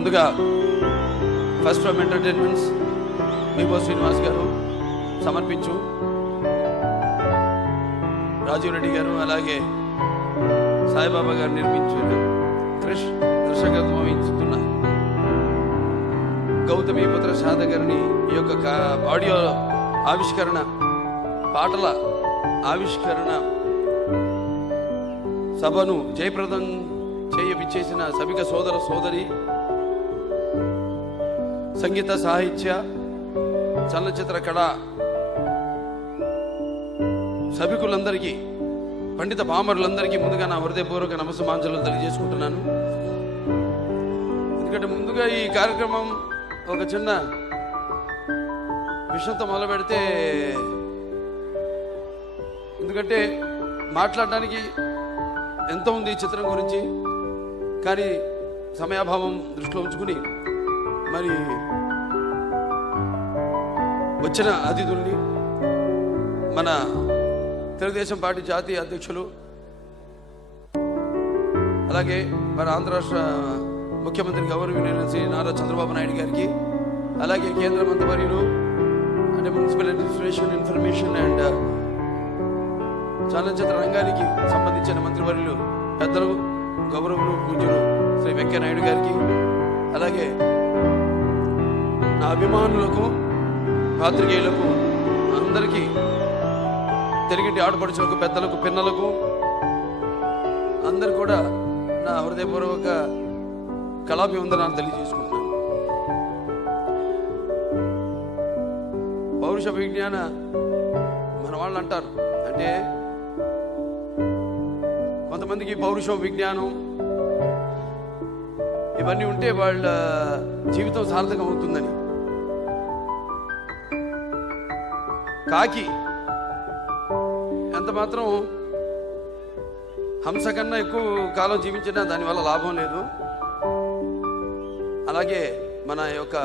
ముందుగా first from entertainments విభో Srinivas గారు సమర్పించు, రాజీవ్ రెడ్డి గారు అలాగే సాయిబాబా గారు నిర్మించిన క్రిష్ దర్శకత్వం వహిస్తున్న గౌతమిపుత్ర శారద గారిని ఈ యొక్క ఆడియో ఆవిష్కరణ, పాటల ఆవిష్కరణ సభను జయప్రదం విచ్చేసిన సభిక సోదర సోదరి, సంగీత సాహిత్య చలనచిత్ర కళా సభికులందరికీ, పండిత పామరులందరికీ ముందుగా నా హృదయపూర్వక నమస్సమాంజలు తెలియజేసుకుంటున్నాను. ఎందుకంటే ముందుగా ఈ కార్యక్రమం ఒక చిన్న విషయంతో మొదలు పెడితే, ఎందుకంటే మాట్లాడడానికి ఎంతో ఉంది ఈ చిత్రం గురించి, కానీ సమయాభావం దృష్టిలో ఉంచుకుని మరి వచ్చిన అతిథుల్ని మన తెలుగుదేశం పార్టీ జాతీయ అధ్యక్షులు, అలాగే మన ఆంధ్ర రాష్ట్ర ముఖ్యమంత్రి గౌరవనీయులైన శ్రీ నారా చంద్రబాబు నాయుడు గారికి, అలాగే కేంద్ర మంత్రివర్యులు అంటే మున్సిపల్ అడ్మినిస్ట్రేషన్, ఇన్ఫర్మేషన్ అండ్ చలనచిత్ర రంగానికి సంబంధించిన మంత్రివర్యులు పెద్దలు గౌరవులు పూజ్యులు శ్రీ వెంకయ్య నాయుడు గారికి, అలాగే నా అభిమానులకు, పాత్రికేయులకు, అందరికీ, తెలుగింటి ఆడపడుచులకు, పెద్దలకు, పిన్నలకు అందరు కూడా నా హృదయపూర్వక కళాభివందనాన్ని తెలియజేసుకుంటున్నాను. పౌరుష విజ్ఞాన మన వాళ్ళు అంటారు, అంటే కొంతమందికి పౌరుషం, విజ్ఞానం ఇవన్నీ ఉంటే వాళ్ళ జీవితం సార్థకం అవుతుందని. కాకి ఎంత మాత్రం హంస కన్నా ఎక్కువ కాలం జీవించినా దానివల్ల లాభం లేదు. అలాగే మన యొక్క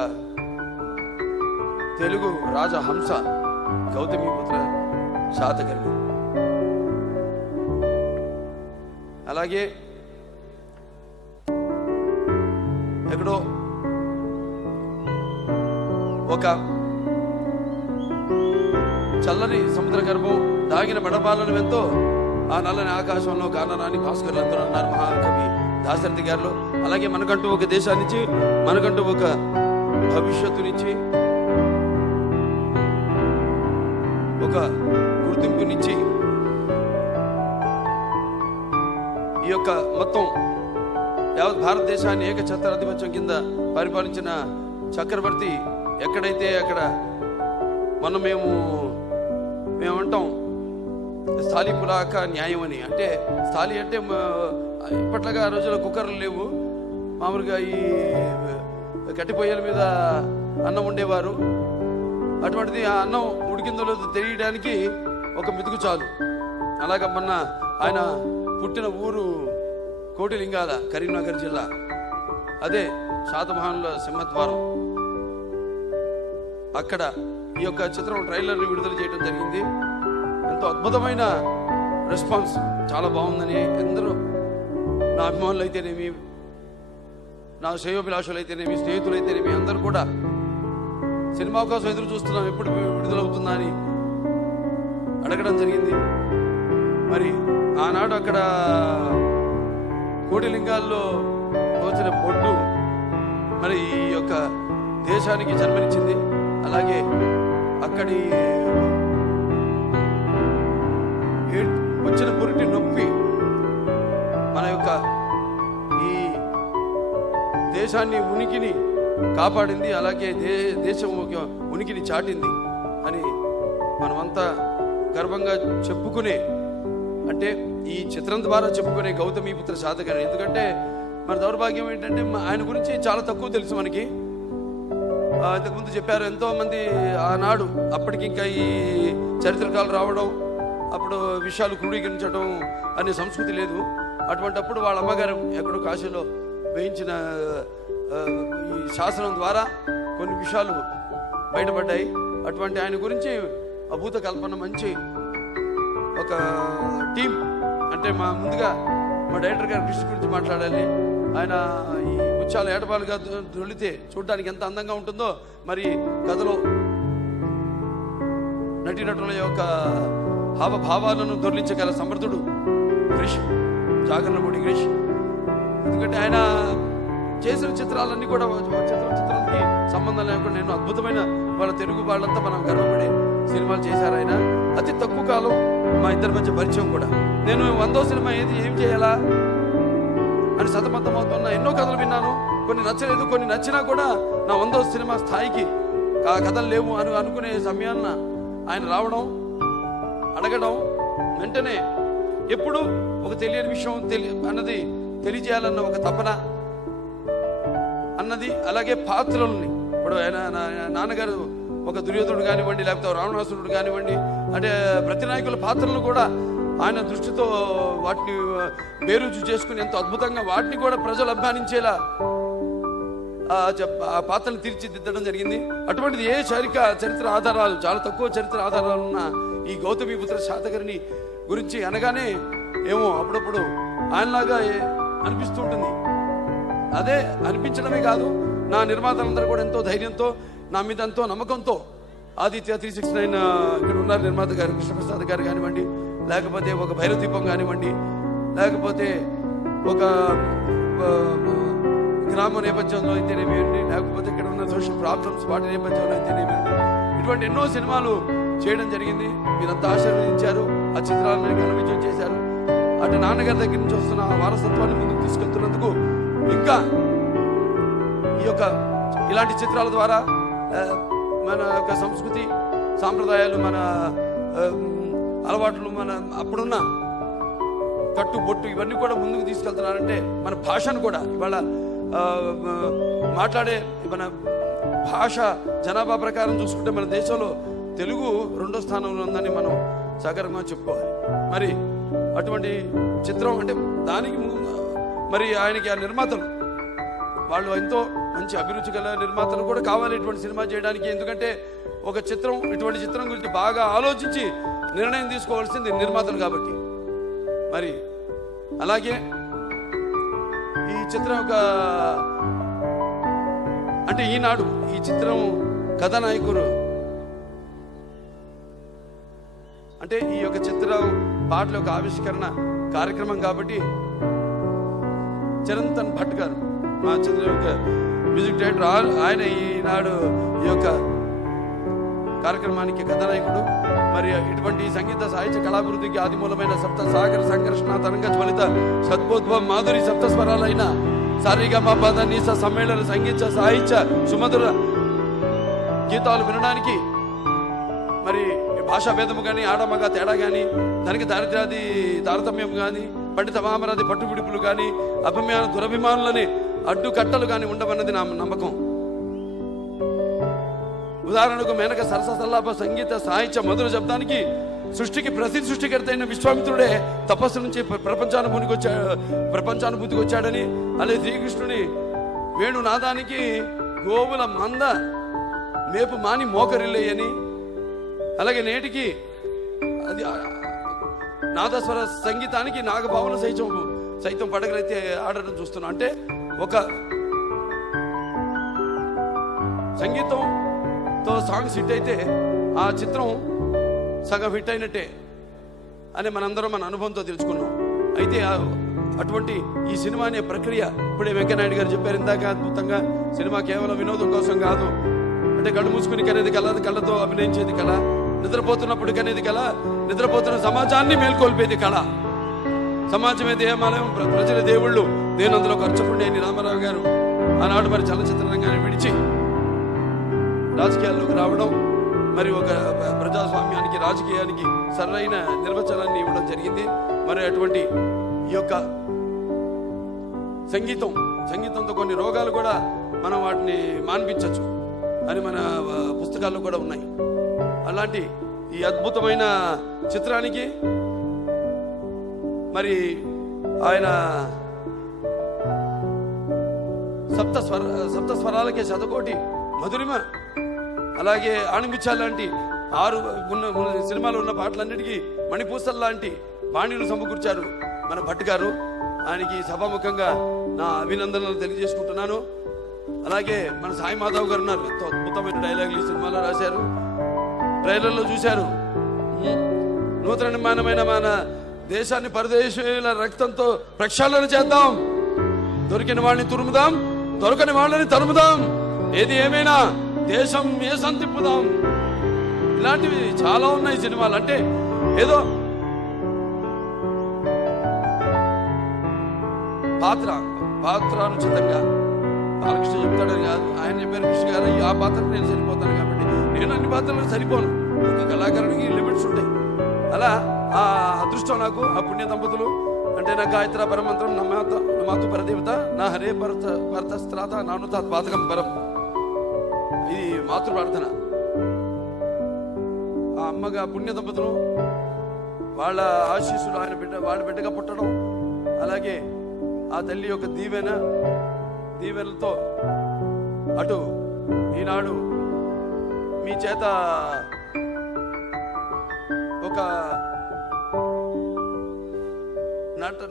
తెలుగు రాజహంస గౌతమిపుత్ర శాతకర్ణి, అలాగే ఎక్కడో ఒక చల్లని సముద్ర గర్భం దాగిన బడపాలను ఎంతో ఆ నల్లని ఆకాశంలో కానరాని భాస్కర్లంతో అన్నారు మహాకవి దాశరథి గారు. అలాగే మనకంటూ ఒక దేశాన్నిచ్చి, మనకంటూ ఒక భవిష్యత్తునిచ్చి, ఒక గుర్తింపునిచ్చి ఈ యొక్క మొత్తం యావత్ భారతదేశాన్ని ఏకఛత్రాధిపత్యం కింద పరిపాలించిన చక్రవర్తి ఎక్కడైతే అక్కడ మేమంటాం స్థాళీ పులాక న్యాయం అని. అంటే స్థాళీ అంటే ఇప్పట్లాగా ఆ రోజుల్లో కుక్కర్లు లేవు, మామూలుగా ఈ కట్టిపొయ్యల మీద అన్నం వండేవారు. అటువంటిది ఆ అన్నం ఉడికిందో లేదో తెలియడానికి ఒక మెతుకు చాలు. అలాగ మొన్న ఆయన పుట్టిన ఊరు కోటిలింగాల, కరీంనగర్ జిల్లా, అదే శాతవాహనుల సింహద్వారం. అక్కడ ఈ యొక్క చిత్రం ట్రైలర్ని విడుదల చేయడం జరిగింది. ఎంతో అద్భుతమైన రెస్పాన్స్, చాలా బాగుందని అందరూ, నా అభిమానులు అయితేనేమి, నా శ్రేయోభిలాషులు అయితేనేమి, స్నేహితులు అయితేనేమి, అందరూ కూడా సినిమా కోసం ఎదురు చూస్తున్నాం, ఎప్పుడు విడుదలవుతుందా అని అడగడం జరిగింది. మరి ఆనాడు అక్కడ కోటిలింగాల్లో తోచిన బొడ్డు మరి ఈ యొక్క దేశానికి జన్మనిచ్చింది. అలాగే అక్కడి వచ్చిన పురిటి నొప్పి మన యొక్క ఈ దేశాన్ని, ఉనికిని కాపాడింది. అలాగే దేశం ఒక ఉనికిని చాటింది అని మనమంతా గర్వంగా చెప్పుకునే, అంటే ఈ చిత్రం ద్వారా చెప్పుకునే గౌతమిపుత్ర శాతకర్ణి. ఎందుకంటే మన దౌర్భాగ్యం ఏంటంటే ఆయన గురించి చాలా తక్కువ తెలుసు మనకి. ఇంతకుముందు చెప్పారు, ఎంతో మంది ఆనాడు అప్పటికి ఇంకా ఈ చరిత్రకాలు రావడం, అప్పుడు విషయాలు క్రోడీకరించడం అనే సంస్కృతి లేదు. అటువంటిప్పుడు వాళ్ళ అమ్మగారు ఎక్కడో కాశీలో వేయించిన ఈ శాసనం ద్వారా కొన్ని విషయాలు బయటపడ్డాయి. అటువంటి ఆయన గురించి అభూత కల్పన, మంచి ఒక టీం, అంటే ముందుగా మా డైరెక్టర్ గారు కృష్ణ గురించి మాట్లాడాలి. ఆయన ఈ ముత్యాలు ఏటపాలుగా దొలితే చూడడానికి ఎంత అందంగా ఉంటుందో, మరి కథలో నటీనటుల యొక్క హావభావాలను దొర్లించగల సమర్థుడు క్రిష్, జాగర్లమూడి క్రిష్. ఎందుకంటే ఆయన చేసిన చిత్రాలన్నీ కూడా చిత్రానికి సంబంధం లేకుండా నేను అద్భుతమైన వాళ్ళ తెలుగు వాళ్ళంతా మనం గర్వపడే సినిమాలు చేశారు ఆయన. అతి తక్కువ కాలం మా ఇద్దరి మధ్య పరిచయం కూడా. నేను 100వ సినిమా ఏం చేయాలా అని సతమతమవుతున్నా. ఎన్నో కథలు విన్నాను, కొన్ని నచ్చలేదు, కొన్ని నచ్చినా కూడా నా 100వ సినిమా స్థాయికి ఆ కథలు లేవు అని అనుకునే సమయాన్న ఆయన రావడం, అడగడం, వెంటనే ఎప్పుడు ఒక తెలియని విషయం అన్నది తెలియజేయాలన్న ఒక తపన అన్నది. అలాగే పాత్రలని ఇప్పుడు ఆయన నాన్నగారు ఒక దుర్యోధనుడు కానివ్వండి, లేకపోతే రావణాసురుడు కానివ్వండి, అంటే ప్రతి నాయకుల పాత్రలను కూడా ఆయన దృష్టితో వాటిని బేరుజు చేసుకుని ఎంతో అద్భుతంగా వాటిని కూడా ప్రజలు అభిమానించేలా ఆ పాత్రను తీర్చిదిద్దడం జరిగింది. అటువంటిది ఏ చరిత్ర ఆధారాలు, చాలా తక్కువ చరిత్ర ఆధారాలు ఉన్న ఈ గౌతమిపుత్ర శాతకర్ణి గురించి అనగానే ఏమో అప్పుడప్పుడు ఆయనలాగా అనిపిస్తూ ఉంటుంది. అదే అనిపించడమే కాదు, నా నిర్మాతలందరూ కూడా ఎంతో ధైర్యంతో, నా మీద ఎంతో నమ్మకంతో, ఆదిత్య 369 ఇక్కడ ఉన్నారు నిర్మాత గారు, కృష్ణప్రసాద్ గారు కానివ్వండి, లేకపోతే ఒక భైరవ దీపం కానివ్వండి, లేకపోతే ఒక గ్రామ నేపథ్యంలో అయితేనేమియండి, లేకపోతే ఇక్కడ ఉన్న సోషల్ ప్రాబ్లమ్స్ వాటి నేపథ్యంలో అయితేనేమియండి, ఇటువంటి ఎన్నో సినిమాలు చేయడం జరిగింది. మీరంతా ఆశీర్వదించారు, ఆ చిత్రాలను ఘనవిజయం చేశారు. అటు నాన్నగారి దగ్గర నుంచి వస్తున్న ఆ వారసత్వాన్ని ముందుకు తీసుకెళ్తున్నందుకు, ఇంకా ఈ యొక్క ఇలాంటి చిత్రాల ద్వారా మన యొక్క సంస్కృతి, సాంప్రదాయాలు, మన అలవాట్లు, మన అప్పుడున్న కట్టు బొట్టు ఇవన్నీ కూడా ముందుకు తీసుకెళ్తున్నారంటే, మన భాషను కూడా ఇవాళ మాట్లాడే మన భాష జనాభా ప్రకారం చూసుకుంటే మన దేశంలో తెలుగు 2వ స్థానంలో ఉందని మనం సగర్వంగా చెప్పుకోవాలి. మరి అటువంటి చిత్రం అంటే దానికి మరి ఆయనకి ఆ నిర్మాతలు వాళ్ళు ఎంతో మంచి అభిరుచి గల నిర్మాతలు కూడా కావాలి ఇటువంటి సినిమా చేయడానికి. ఎందుకంటే ఒక చిత్రం, ఇటువంటి చిత్రం గురించి బాగా ఆలోచించి నిర్ణయం తీసుకోవాల్సింది నిర్మాతలు కాబట్టి. మరి అలాగే ఈ చిత్రం యొక్క అంటే ఈనాడు ఈ చిత్రం కథానాయకుడు అంటే ఈ యొక్క చిత్రం పాటల యొక్క ఆవిష్కరణ కార్యక్రమం కాబట్టి చరణ్ భట్ గారు మా చిత్రం యొక్క మ్యూజిక్ డైరెక్టర్, ఆయన ఈనాడు ఈ యొక్క కార్యక్రమానికి కథానాయకుడు. మరి ఇటువంటి సంగీత సాహిత్య కళాభివృద్ధికి ఆదిమూలమైన సప్త సాగర సంఘర్షణ తరంగ జ్వలిత సద్భోద్భవ మాధురి సప్తస్వరాలైన సారిగమ పద నీస సమ్మేళన సంగీత సాహిత్య సుమధుర గీతాలు వినడానికి, మరి భాషా భేదము కానీ, ఆడమగ తేడా కానీ, దానికి దారిద్ర్యాది తారతమ్యం కానీ, పండిత మామరాది పట్టు విడుపులు కానీ, అభిమాన దురభిమానులని అడ్డుకట్టలు కానీ ఉండవన్నది నా నమ్మకం. ఉదాహరణకు మేనక సరస సల్లాప సంగీత సాహిత్య మధుర శబ్దానికి సృష్టికి ప్రతి సృష్టికర్త అయిన విశ్వామిత్రుడే తపస్సు నుంచి ప్రపంచానుభూతికి వచ్చాడని, అలాగే శ్రీకృష్ణుని వేణునాదానికి గోవుల మంద మేపు మాని మోకరిల్లేయని, అలాగే నేటికి అది నాదస్వర సంగీతానికి నాగభావుల సైతం పడగలైతే ఆడడం చూస్తున్నాం. అంటే ఒక సంగీతంతో సాంగ్స్ హిట్ అయితే ఆ చిత్రం సగం హిట్ అయినట్టే అని మనందరం మన అనుభవంతో తెలుసుకున్నాం. అయితే అటువంటి ఈ సినిమా అనే ప్రక్రియ ఇప్పుడే వెంకయ్యనాయుడు గారు చెప్పారు ఇందాక అద్భుతంగా, సినిమా కేవలం వినోదం కోసం కాదు. అంటే కళ్ళు మూసుకుని కనేది కళ, కళ్ళతో అభినయించేది కళ, నిద్రపోతున్నప్పుడు కనేది కళ, నిద్రపోతున్న సమాజాన్ని మేల్కొల్పేది కళ. సమాజమే దేవాలయం, ప్రజల దేవుళ్ళు, నేను అందులో ఖర్చుకుండేని రామారావు గారు ఆనాడు మరి చలనచిత్ర రంగాన్ని విడిచి రాజకీయాల్లోకి రావడం, మరి ఒక ప్రజాస్వామ్యానికి, రాజకీయానికి సరైన నిర్వచనాన్ని ఇవ్వడం జరిగింది. మరి అటువంటి ఈ యొక్క సంగీతంతో కొన్ని రోగాలు కూడా మనం వాటిని మాన్పించవచ్చు అని మన పుస్తకాల్లో కూడా ఉన్నాయి. అలాంటి ఈ అద్భుతమైన చిత్రానికి మరి ఆయన సప్త స్వరాలకే శతకోటి మధురిమ, అలాగే ఆణిముత్యాలు లాంటి 6 సినిమాలు ఉన్న పాటలన్నిటికీ మణిపూసల్ లాంటి బాణీలు సమకూర్చారు మన భట్ గారు. ఆయనకి సభాముఖంగా నా అభినందనలు తెలియజేసుకుంటున్నాను. అలాగే మన సాయి మాధవ్ గారు ఉన్నారు, ఎంతో అద్భుతమైన డైలాగులు ఈ సినిమాలో రాశారు, ట్రైలర్లో చూశారు. నూతన నిర్మాణమైన మన దేశాన్ని పరదేశీయుల రక్తంతో ప్రక్షాళన చేద్దాం, దొరికిన వాళ్ళని తురుముదాం, దొరకని వాళ్ళని తరుముదాం, ఏది ఏమైనా దేశం ఏసం తిప్పుదాం. ఇలాంటివి చాలా ఉన్నాయి సినిమాలు. అంటే ఏదో పాత్రానుచితంగా బాలకృష్ణ చెప్తాడని కాదు, ఆయన చెప్పారు కృష్ణ గారు ఆ పాత్రకు నేను సరిపోతాను కాబట్టి నేను అన్ని పాత్రలకు సరిపోను, ఒక కళాకారునికి లిమిట్స్ ఉంటాయి. అలా ఆ అదృష్టం నాకు, ఆ పుణ్య దంపతులు అంటే నా గాయత్ర పరమంత్రం నమాతు పరదేవత నా హరే భరతస్త్రాత నానుత పాతకం పరం, ఇది మాతృ ప్రార్థన. ఆ అమ్మగా పుణ్య దంపతులు వాళ్ళ ఆశీస్సులు ఆయన వాళ్ళ బిడ్డగా పుట్టడం, అలాగే ఆ తల్లి యొక్క దీవెనలతో అటు ఈనాడు మీ చేత ఒక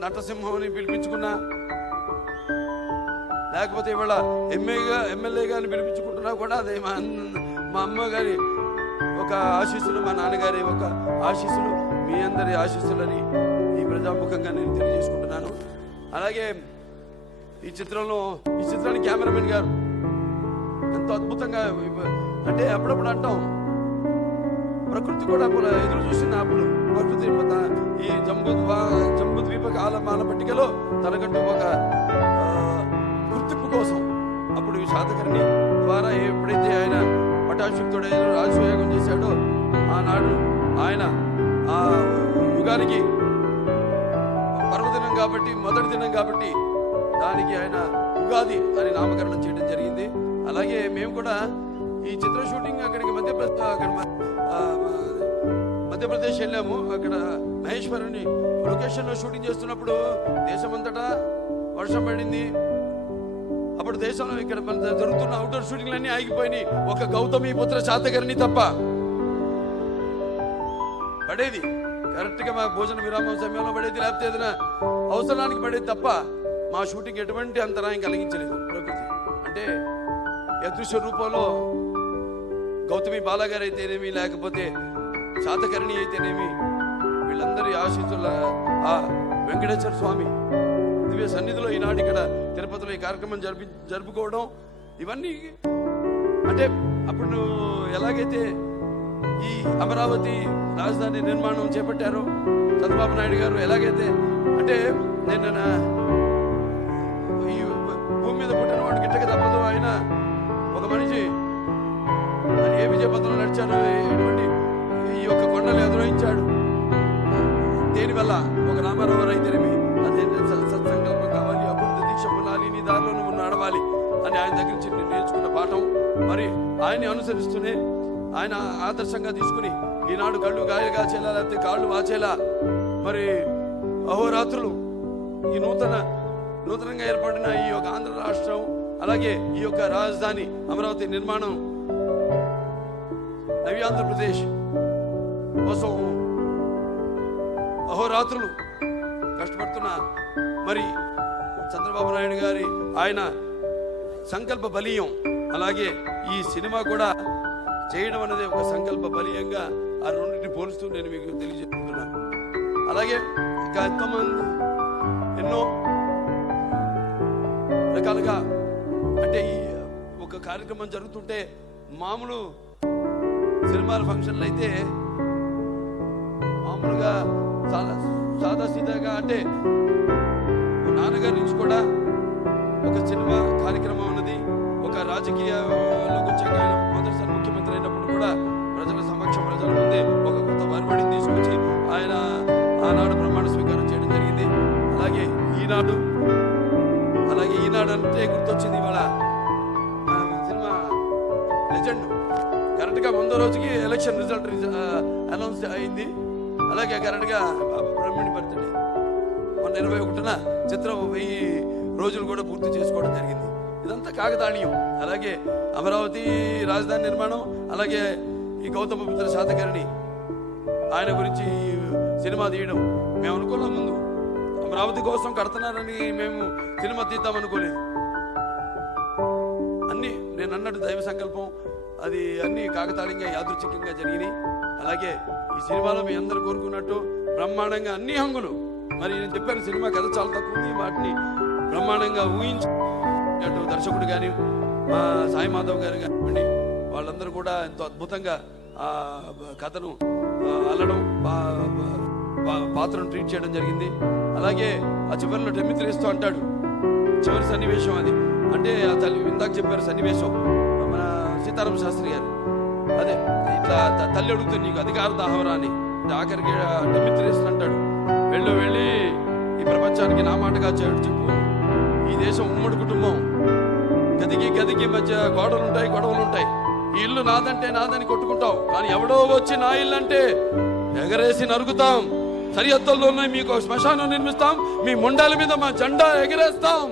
నటసింహంని పిలిపించుకున్నా, లేకపోతే ఇవాళ ఎమ్మెల్యేగా పిలిపించుకుంటున్నా కూడా అదే మా అమ్మగారి ఒక ఆశీస్సులు, మా నాన్నగారి ఒక ఆశీస్సులు, మీ అందరి ఆశీస్సులని ఈ ప్రజాముఖంగా నేను తెలియజేసుకుంటున్నాను. అలాగే ఈ చిత్రానికి కెమెరామెన్ గారు ఎంతో అద్భుతంగా, అంటే అప్పుడప్పుడు అంటాం ప్రకృతి కూడా ఎదురు చూసింది. అప్పుడు ప్రకృతి ఈ జంబుద్వీప కాలమాన పట్టికలో తనకంటూ ఒక గుర్తింపు కోసం అప్పుడు ఈ శాతకర్ణి ద్వారా ఎప్పుడైతే ఆయన పటాశుక్తుడై రాజయోగం చేశాడో ఆనాడు ఆయన ఆ యుగానికి పర్వదినం కాబట్టి, మొదటి దినం కాబట్టి దానికి ఆయన ఉగాది అని నామకరణం చేయడం జరిగింది. అలాగే మేము కూడా ఈ చిత్ర షూటింగ్ అక్కడికి మధ్యప్రదేశ్ వెళ్ళాము. అక్కడ మహేశ్వరుని లొకేషన్ లో షూటింగ్ చేస్తున్నప్పుడు దేశమంతటా వర్షం పడింది. అప్పుడు దేశంలో ఇక్కడ జరుగుతున్న అవుట్డోర్ షూటింగ్లు అన్ని ఆగిపోయినాయి, ఒక గౌతమి పుత్ర శాతకర్ణి తప్ప. పడేది కరెక్ట్ గా మా భోజన విరామం సమయంలో పడేది, లేకపోతే ఏదైనా అవసరానికి పడేది తప్ప మా షూటింగ్ ఎటువంటి అంతరాయం కలిగించలేదు ప్రకృతి. అంటే అదృశ్య రూపంలో గౌతమి బాలగారు అయితేనేమి, లేకపోతే శాతకర్ణి అయితేనేమి, వీళ్ళందరి ఆశీస్సుల ఆ వెంకటేశ్వర స్వామి దివ్య సన్నిధిలో ఈనాడు ఇక్కడ తిరుపతిలో ఈ కార్యక్రమం జరుపుకోవడం, ఇవన్నీ అంటే అప్పుడు ఎలాగైతే ఈ అమరావతి రాజధాని నిర్మాణం చేపట్టారో చంద్రబాబు నాయుడు గారు, ఎలాగైతే అంటే నేను ఈ భూమి మీద పుట్టిన వాడు గిట్టక తప్పదు, ఆయన ఒక మనిషి ఏ విజయపథంలో నడిచాడు, ఎటువంటి ఈ యొక్క కొండలు ఎదురయించాడు, దేనివల్ల ఒక రామారావు అయితేనేమి అదే సత్సంకల్పం కావాలి, అభివృద్ధి దీక్ష పొందాలి, నీ దారిలో నువ్వు నడవాలి అని ఆయన దగ్గర నుంచి నేను నేర్చుకున్న పాఠం. మరి ఆయన్ని అనుసరిస్తూనే ఆయన ఆదర్శంగా తీసుకుని ఈనాడు కళ్ళు గాయలు కాచేలా, లేకపోతే కాళ్ళు వాచేలా మరి అహోరాత్రులు ఈ నూతనంగా ఏర్పడిన ఈ యొక్క ఆంధ్ర రాష్ట్రం, అలాగే ఈ యొక్క రాజధాని అమరావతి నిర్మాణం నవ్యాంధ్రప్రదేశ్ కోసం అహోరాత్రులు కష్టపడుతున్న మరి చంద్రబాబు నాయుడు గారి ఆయన సంకల్ప బలీయం, అలాగే ఈ సినిమా కూడా చేయడం అనేది ఒక సంకల్ప బలీయంగా ఆ రెండింటిని పోలుస్తూ నేను మీకు తెలియజేస్తున్నాను. అలాగే ఇంకా ఎంతోమంది ఎన్నో రకాలుగా అంటే ఈ ఒక కార్యక్రమం జరుగుతుంటే మామూలు సినిమాల ఫంక్షన్లు అయితే మామూలుగా సాదా సీదాగా అంటే నాన్నగారి నుంచి కూడా ఒక సినిమా కార్యక్రమం అన్నది, ఒక రాజకీయాల్లోకి వచ్చాక ఆయన మొదటిసారి ముఖ్యమంత్రి అయినప్పుడు కూడా ప్రజల ముందే ఒక కొత్త వరవడిని తీసుకొచ్చి ఆయన ఆనాడు ప్రమాణ స్వీకారం చేయడం జరిగింది. అలాగే ఈనాడు అంటే గుర్తొచ్చింది ఇవాళ సినిమా లెజెండ్ కరెక్ట్ గా ముందు రోజుకి ఎలక్షన్ రిజల్ట్ అనౌన్స్ అయింది. అలాగే కరెక్ట్ గా బ్రహ్మణి బర్త్డే మొన్న 21న చిత్రం 1000 రోజులు కూడా పూర్తి చేసుకోవడం జరిగింది. ఇదంతా కాకతాళీయం. అలాగే అమరావతి రాజధాని నిర్మాణం, అలాగే ఈ గౌతమ పుత్ర శాతకర్ణి ఆయన గురించి సినిమా తీయడం మేము అనుకున్నాం. ముందు అమరావతి కోసం కడుతున్నారని మేము సినిమా తీద్దాం అనుకోలేదు. అన్ని నేను అన్నట్టు దైవ సంకల్పం, అది అన్ని కాకతాళీయంగా యాదృచ్ఛికంగా జరిగినాయి. అలాగే ఈ సినిమాలో మీ అందరు కోరుకున్నట్టు బ్రహ్మాండంగా అన్ని హంగులు, మరి నేను చెప్పాను సినిమా కథ చాలా తక్కువ ఉంది, వాటిని బ్రహ్మాండంగా ఊహించి దర్శకుడు కానీ మా సాయి మాధవ్ గారు కానివ్వండి, వాళ్ళందరూ కూడా ఎంతో అద్భుతంగా ఆ కథను అల్లడం, పాత్రను ట్రీట్ చేయడం జరిగింది. అలాగే ఆ చివరిలో టెమ్మిత్రేస్తూ అంటాడు, చివరి సన్నివేశం అది, అంటే ఆ తల్లి ఇందాక చెప్పారు సన్నివేశం మన సీతారామ శాస్త్రి గారు, అదే ఇట్లా తల్లి అడుగుతుంది నీకు అధికార దాహవరా అని, ఆఖరికి టెమ్మిత్రేస్తూ అంటాడు, వెళ్ళి ఈ ప్రపంచానికి నా మాటగా చెప్పు, ఈ దేశం ఉమ్మడి కుటుంబం, గదికి మధ్య గొడవలు ఉంటాయి, ఈ ఇల్లు నాదంటే నాదని కొట్టుకుంటావు, కానీ ఎవడో వచ్చి నా ఇల్లు అంటే ఎగరేసి నరుగుతాం, సరిహద్దుల్లోనే మీకు శ్మశానం నిర్మిస్తాం, మీ మొండాల మీద మా జెండా ఎగరేస్తాం.